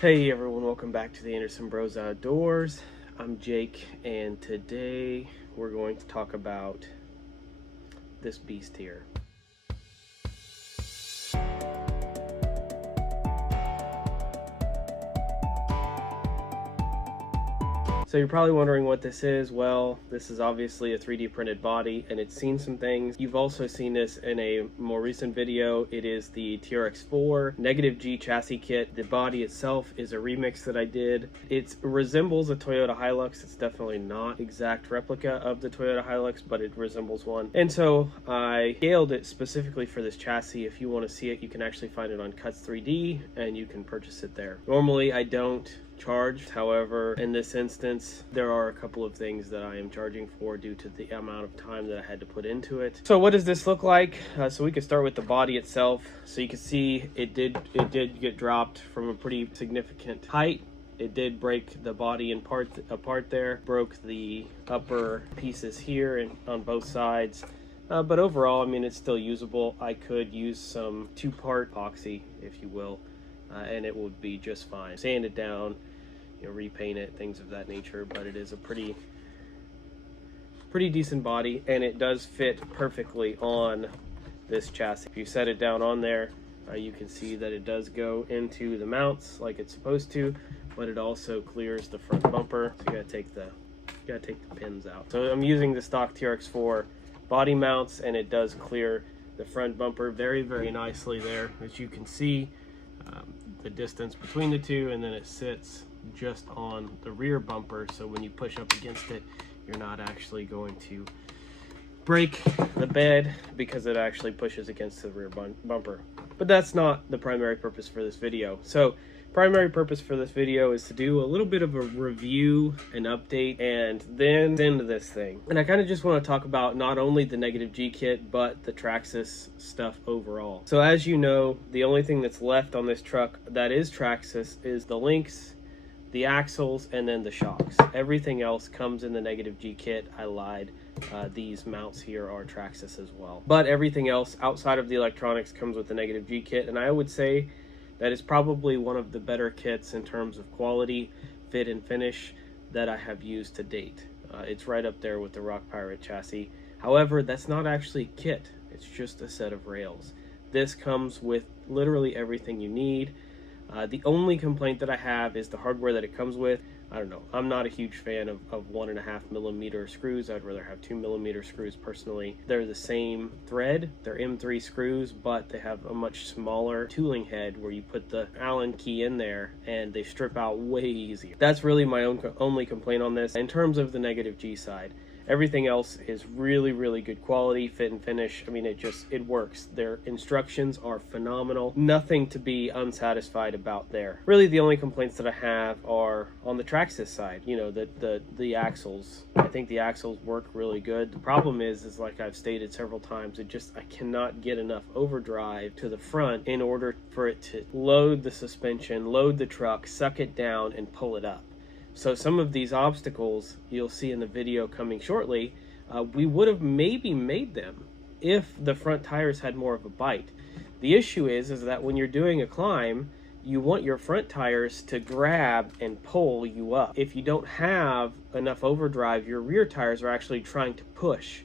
Hey everyone, welcome back to the Anderson Bros Outdoors. I'm Jake, and today we're going to talk about this beast here. So you're probably wondering what this is. Well, this is obviously a 3D printed body, and it's seen some things. You've also seen this in a more recent video. It is the TRX4 NegativeG chassis kit. The body itself is a remix that I did. It resembles a Toyota Hilux. It's definitely not exact replica of the Toyota Hilux, but it resembles one. And so I scaled it specifically for this chassis. If you want to see it, you can actually find it on Cuts 3D, and you can purchase it there. Normally, I don't charge. However, in this instance, there are a couple of things that I am charging for due to the amount of time that I had to put into it. So what does this look like? So we could start with the body itself. So you can see it did get dropped from a pretty significant height. It did break the body in apart there, broke the upper pieces here and on both sides. But overall, I mean, it's still usable. I could use some two-part epoxy, if you will, and it would be just fine. Sand it down, repaint it, things of that nature, but it is a pretty decent body, and it does fit perfectly on this chassis. If you set it down on there, you can see that it does go into the mounts like it's supposed to, but it also clears the front bumper. So you gotta take the pins out. So I'm using the stock TRX4 body mounts, and it does clear the front bumper very, very nicely there. As you can see, the distance between the two, and then it sits just on the rear bumper, so when you push up against it, you're not actually going to break the bed because it actually pushes against the rear bumper. But that's not the primary purpose for this video. So primary purpose for this video is to do a little bit of a review and update, and then into this thing. And I kind of just want to talk about not only the NegativeG kit, but the Traxxas stuff overall. So as you know, the only thing that's left on this truck that is Traxxas is the links, the axles, and then the shocks. Everything else comes in the NegativeG kit. I lied. These mounts here are Traxxas as well. But everything else outside of the electronics comes with the NegativeG kit, and I would say that is probably one of the better kits in terms of quality, fit, and finish that I have used to date. It's right up there with the Rock Pirate chassis. However, that's not actually a kit. It's just a set of rails. This comes with literally everything you need. The only complaint that I have is the hardware that it comes with. I don't know. I'm not a huge fan of 1.5mm screws. I'd rather have 2mm screws personally. They're the same thread. They're M3 screws, but they have a much smaller tooling head where you put the Allen key in there and they strip out way easier. That's really my only complaint on this. In terms of the NegativeG side, everything else is really, really good quality, fit and finish. I mean, it works. Their instructions are phenomenal. Nothing to be unsatisfied about there. Really, the only complaints that I have are on the Traxxas side. The axles. I think the axles work really good. The problem is like I've stated several times, I cannot get enough overdrive to the front in order for it to load the suspension, load the truck, suck it down, and pull it up. So some of these obstacles you'll see in the video coming shortly, we would have maybe made them if the front tires had more of a bite. The issue is that when you're doing a climb, you want your front tires to grab and pull you up. If you don't have enough overdrive, your rear tires are actually trying to push.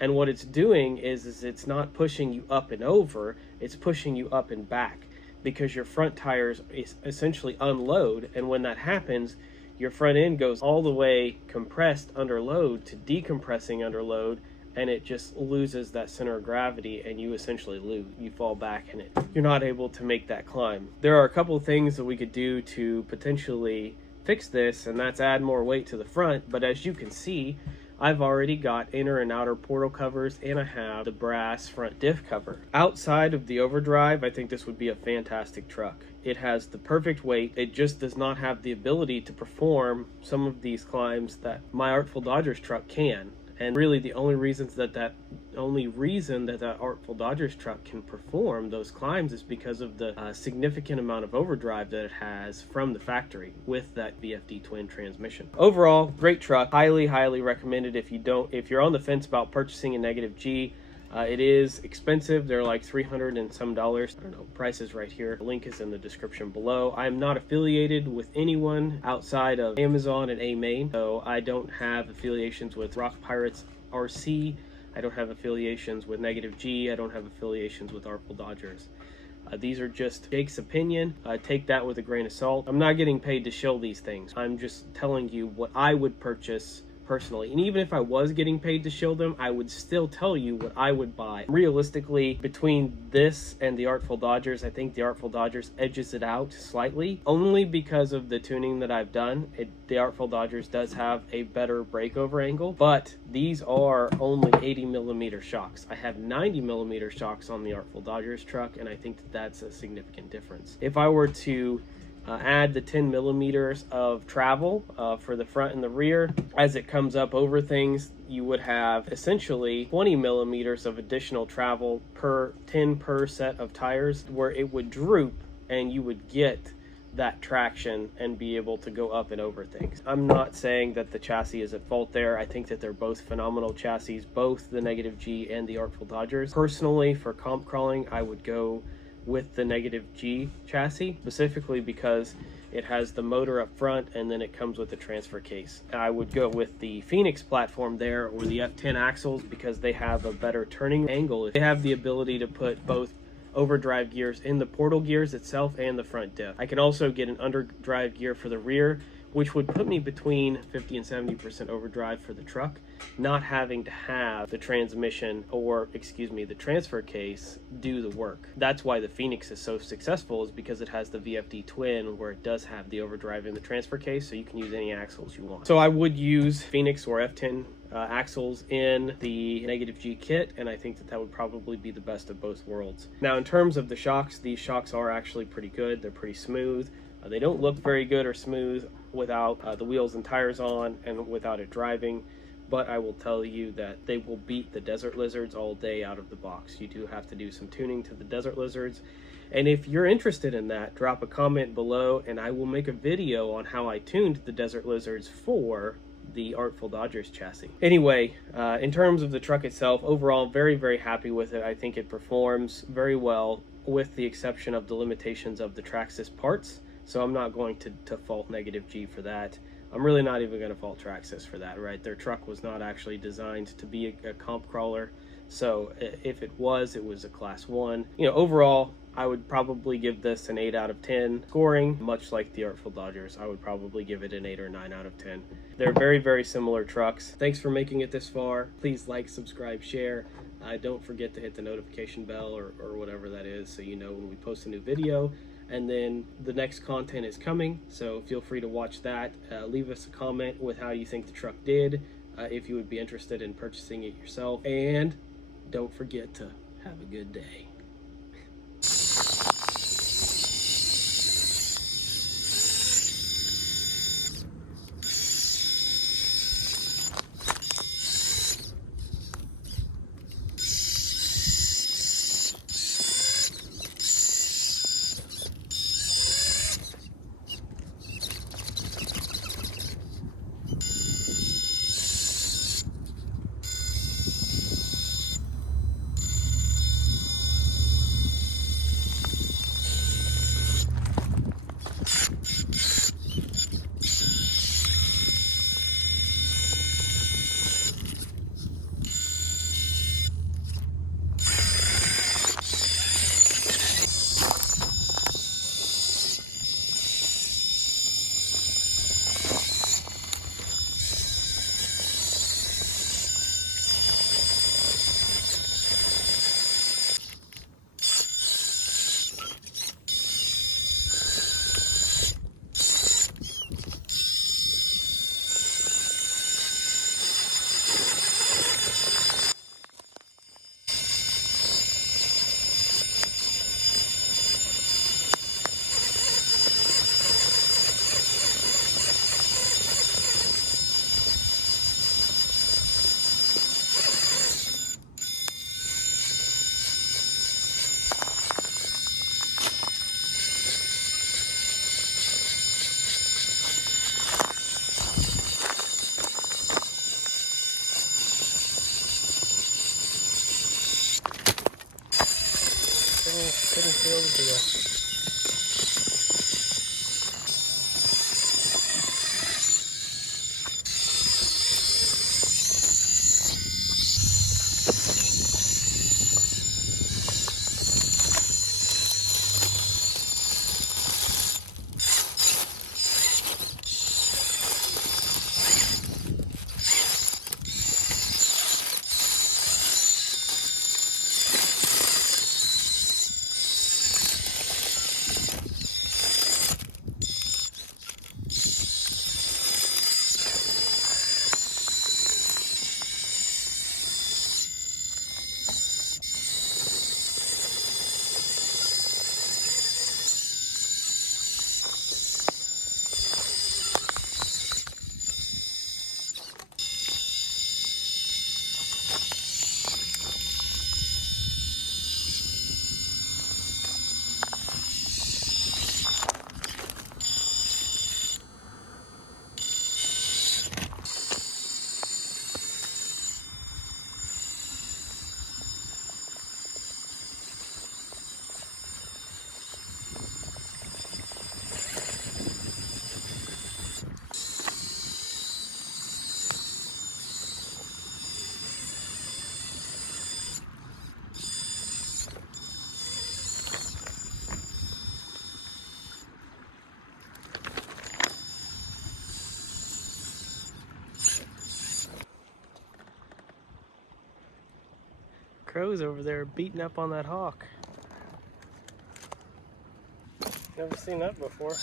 And what it's doing is it's not pushing you up and over, it's pushing you up and back, because your front tires essentially unload, and when that happens, your front end goes all the way compressed under load to decompressing under load, and it just loses that center of gravity, and you essentially lose. You fall back in it. You're not able to make that climb. There are a couple of things that we could do to potentially fix this, and that's add more weight to the front, but as you can see, I've already got inner and outer portal covers, and I have the brass front diff cover. Outside of the overdrive, I think this would be a fantastic truck. It has the perfect weight. It just does not have the ability to perform some of these climbs that my Artful Dodgers truck can. And really the only reason that Artful Dodgers truck can perform those climbs is because of the significant amount of overdrive that it has from the factory with that VFD twin transmission. Overall, great truck. Highly recommended if you're on the fence about purchasing a NegativeG. It is expensive. They're like $300 and some dollars. I don't know, price is right here. The link is in the description below. I'm not affiliated with anyone outside of Amazon and AMain, so I don't have affiliations with Rock Pirates RC. I don't have affiliations with NegativeG. I don't have affiliations with Artful Dodgers. These are just Jake's opinion. Take that with a grain of salt. I'm not getting paid to shill these things. I'm just telling you what I would purchase personally. And even if I was getting paid to shill them, I would still tell you what I would buy. Realistically, between this and the Artful Dodgers, I think the Artful Dodgers edges it out slightly, only because of the tuning that I've done. The Artful Dodgers does have a better breakover angle, but these are only 80mm shocks. I have 90mm shocks on the Artful Dodgers truck, and I think that that's a significant difference. If I were to add the 10mm of travel for the front and the rear, as it comes up over things, you would have essentially 20mm of additional travel per 10 per set of tires, where it would droop and you would get that traction and be able to go up and over things. I'm not saying that the chassis is at fault there. I think that they're both phenomenal chassis, both the NegativeG and the Artful Dodgers. Personally, for comp crawling, I would go with the NegativeG chassis, specifically because it has the motor up front and then it comes with the transfer case. I would go with the Phoenix platform there, or the F10 axles, because they have a better turning angle. They have the ability to put both overdrive gears in the portal gears itself and the front diff. I can also get an underdrive gear for the rear, which would put me between 50 and 70% overdrive for the truck, not having to have the transmission, or excuse me, the transfer case do the work. That's why the Phoenix is so successful, is because it has the VFD twin, where it does have the overdrive in the transfer case, so you can use any axles you want. So I would use Phoenix or F10 axles in the NegativeG kit, and I think that that would probably be the best of both worlds. Now, in terms of the shocks, these shocks are actually pretty good. They're pretty smooth. They don't look very good or smooth without the wheels and tires on and without it driving, but I will tell you that they will beat the Desert Lizards all day out of the box. You do have to do some tuning to the Desert Lizards, and if you're interested in that, drop a comment below and I will make a video on how I tuned the Desert Lizards for the Artful Dodgers chassis. Anyway, in terms of the truck itself, overall, very, very happy with it. I think it performs very well, with the exception of the limitations of the Traxxas parts. So I'm not going to fault NegativeG for that. I'm really not even going to fault Traxxas for that, right? Their truck was not actually designed to be a comp crawler. So if it was a class 1. You know, overall, I would probably give this an 8 out of 10 scoring, much like the Artful Dodgers. I would probably give it an 8 or 9 out of 10. They're very, very similar trucks. Thanks for making it this far. Please like, subscribe, share. Don't forget to hit the notification bell or whatever that is, so you know when we post a new video. And then the next content is coming, so feel free to watch that. Leave us a comment with how you think the truck did, if you would be interested in purchasing it yourself. And don't forget to have a good day. crows over there beating up on that hawk. Never seen that before.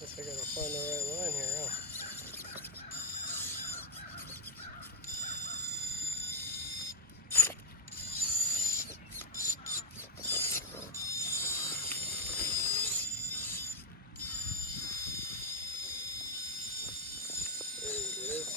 Guess I gotta find the right line here, huh? There it is.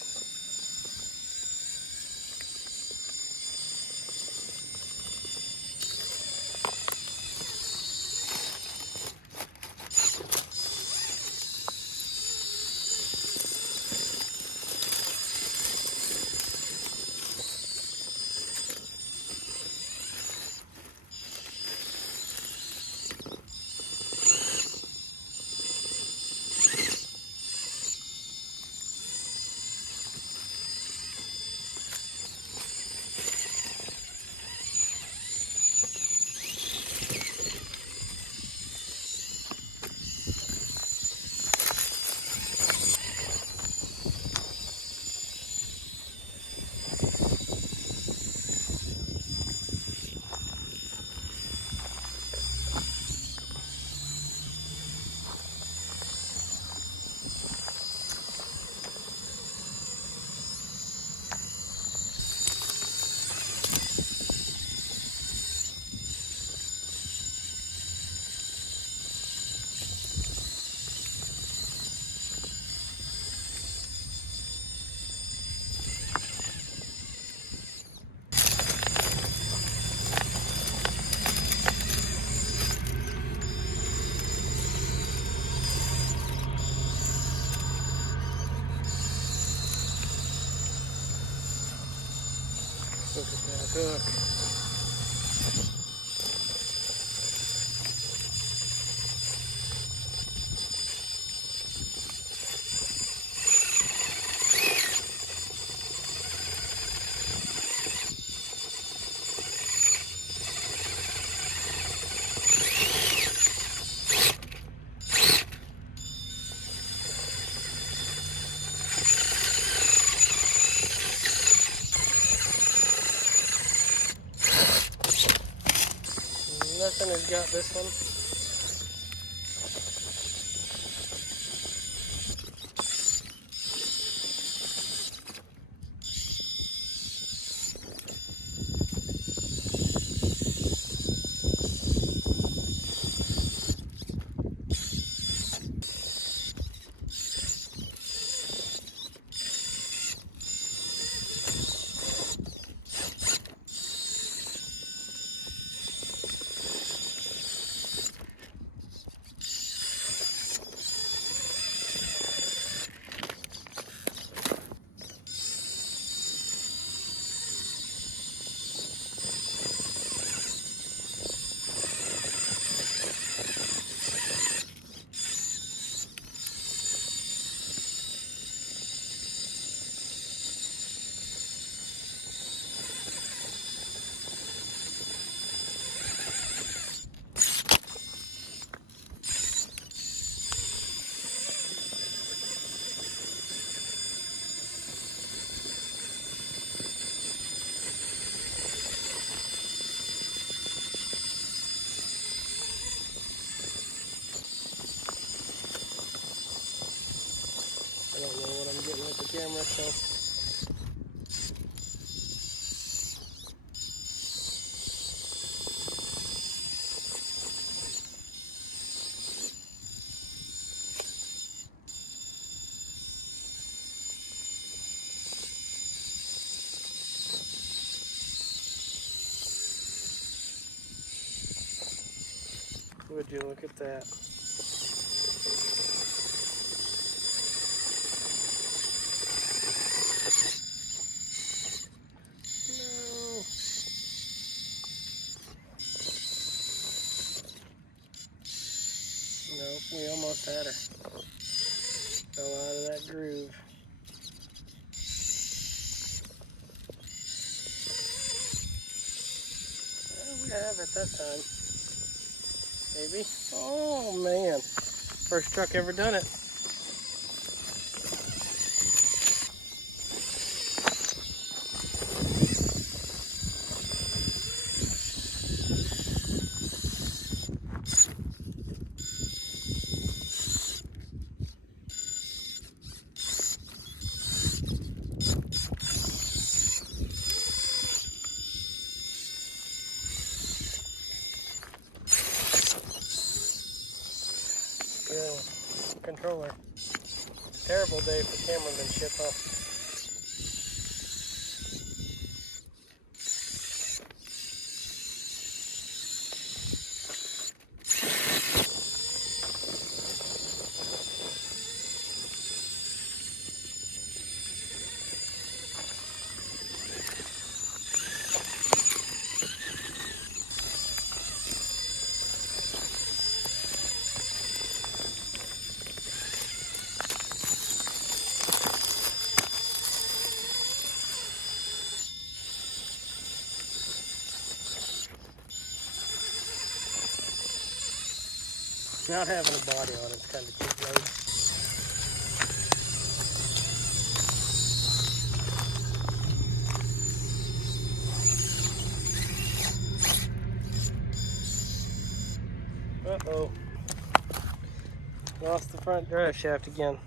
Look at that hook. Nothing has got this one. I don't know what I'm getting with the camera, so. Would you look at that? Nope, we almost had her. Fell out of that groove. Well, we have it that time. Maybe. Oh man. First truck ever done it. Good controller. Terrible day for cameramanship, huh? Not having a body on it's kind of cheap load. Uh-oh. Lost the front drive shaft again.